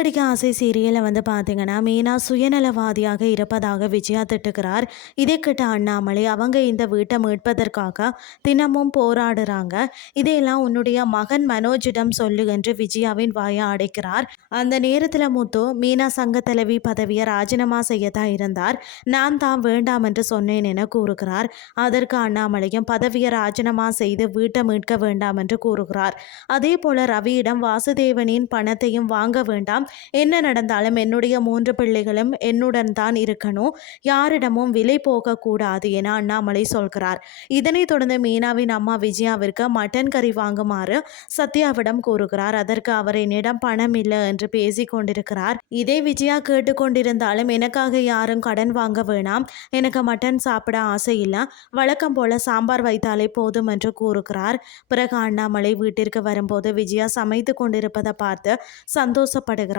கடிக்க ஆசை சீரியலை வந்து பார்த்தீங்கன்னா, மீனா சுயநலவாதியாக இருப்பதாக விஜயா திட்டுகிறார். இதை கேட்ட அண்ணாமலை, அவங்க இந்த வீட்டை மீட்பதற்காக தினமும் போராடுறாங்க. இதையெல்லாம் உன்னுடைய மகன் மனோஜிடம் சொல்லு என்று விஜயாவின் வாயை அடைக்கிறார். அந்த நேரத்தில் முத்து, மீனா சங்க தலைவி பதவியை ராஜினாமா செய்யத்தான் இருந்தார். நான் தான் வேண்டாம் என்று சொன்னேன் என கூறுகிறார். அதற்கு அண்ணாமலையும் பதவியை ராஜினாமா செய்து வீட்டை மீட்க வேண்டாம் என்று கூறுகிறார். அதே போல ரவியிடம் வாசுதேவனின் பணத்தையும் வாங்க வேண்டாம், என்ன நடந்தாலும் என்னுடைய 3 பிள்ளைகளும் என்னுடன் தான் இருக்கணும், யாரிடமும் விலை போகக்கூடாது என அண்ணாமலை சொல்கிறார். இதனைத் தொடர்ந்து மீனாவின் அம்மா விஜயாவிற்கு மட்டன் கறி வாங்குமாறு சத்யாவிடம் கூறுகிறார். அதற்கு அவர் என்னிடம் பணம் இல்லை என்று பேசிக் கொண்டிருக்கிறார். இதே விஜயா கேட்டுக்கொண்டிருந்தாலும் எனக்காக யாரும் கடன் வாங்க வேணாம், எனக்கு மட்டன் சாப்பிட ஆசை இல்லை, வழக்கம் போல சாம்பார் வைத்தாலே போதும் என்று கூறுகிறார். பிறகு அண்ணாமலை வீட்டிற்கு வரும்போது விஜயா சமைத்து கொண்டிருப்பதை பார்த்து சந்தோஷப்படுகிறார்.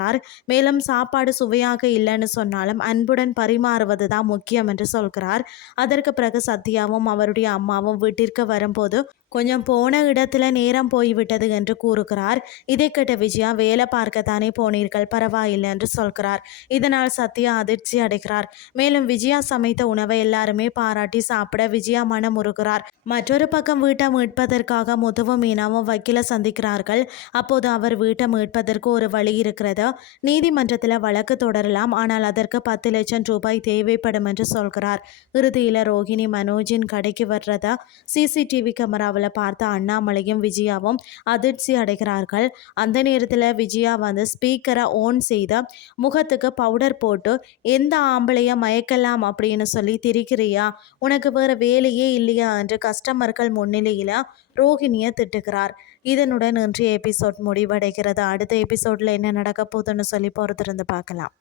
மேலும் சாப்பாடு சுவையாக இல்லைன்னு சொன்னாலும் அன்புடன் பரிமாறுவது தான் முக்கியம் என்று சொல்கிறார். அதற்கு பிறகு சத்யாவும் அவருடைய அம்மாவும் வீட்டிற்கு வரும்போது கொஞ்சம் போன இடத்துல நேரம் போய்விட்டது என்று கூறுகிறார். இதை கேட்ட விஜயா, வேலை பார்க்கத்தானே போனீர்கள், பரவாயில்லை என்று சொல்கிறார். இதனால் சத்யா அதிர்ச்சி அடைகிறார். மேலும் விஜயா சமைத்த உணவை எல்லாருமே பாராட்டி சாப்பிட விஜயா மனமுறுகிறார். மற்றொரு பக்கம் வீட்டை மீட்பதற்காக முத்துவும் மீனாவும் வக்கீலை சந்திக்கிறார்கள். அப்போது அவர் வீட்டை மீட்பதற்கு ஒரு வழி இருக்கிறது, நீதிமன்றத்தில் வழக்கு தொடரலாம், ஆனால் அதற்கு 10 லட்சம் ரூபாய் தேவைப்படும் என்று சொல்கிறார். இறுதியில் ரோஹிணி மனோஜின் கடைக்கு வர்றதா சிசிடிவி கேமராவில் பார்த்த அண்ணாமலையும் விஜயாவும் அதிர்ச்சி அடைகிறார்கள். அந்த நேரத்தில் விஜயா வந்து ஸ்பீக்கரை ஆன் செய்து முகத்துக்கு பவுடர் போட்டு, எந்த ஆம்பளைய மயக்கலாம் அப்படின்னு சொல்லி திரிக்கிறியா, உனக்கு வேறு வேலையே இல்லையா என்று கஸ்டமர்கள் முன்னிலையில் ரோஹிணியை திட்டுகிறார். இதனுடன் இன்றைய எபிசோட் முடிவடைகிறது. அடுத்த எபிசோடில் என்ன நடக்க போகுதுன்னு சொல்லி பொறுத்திருந்து பார்க்கலாம்.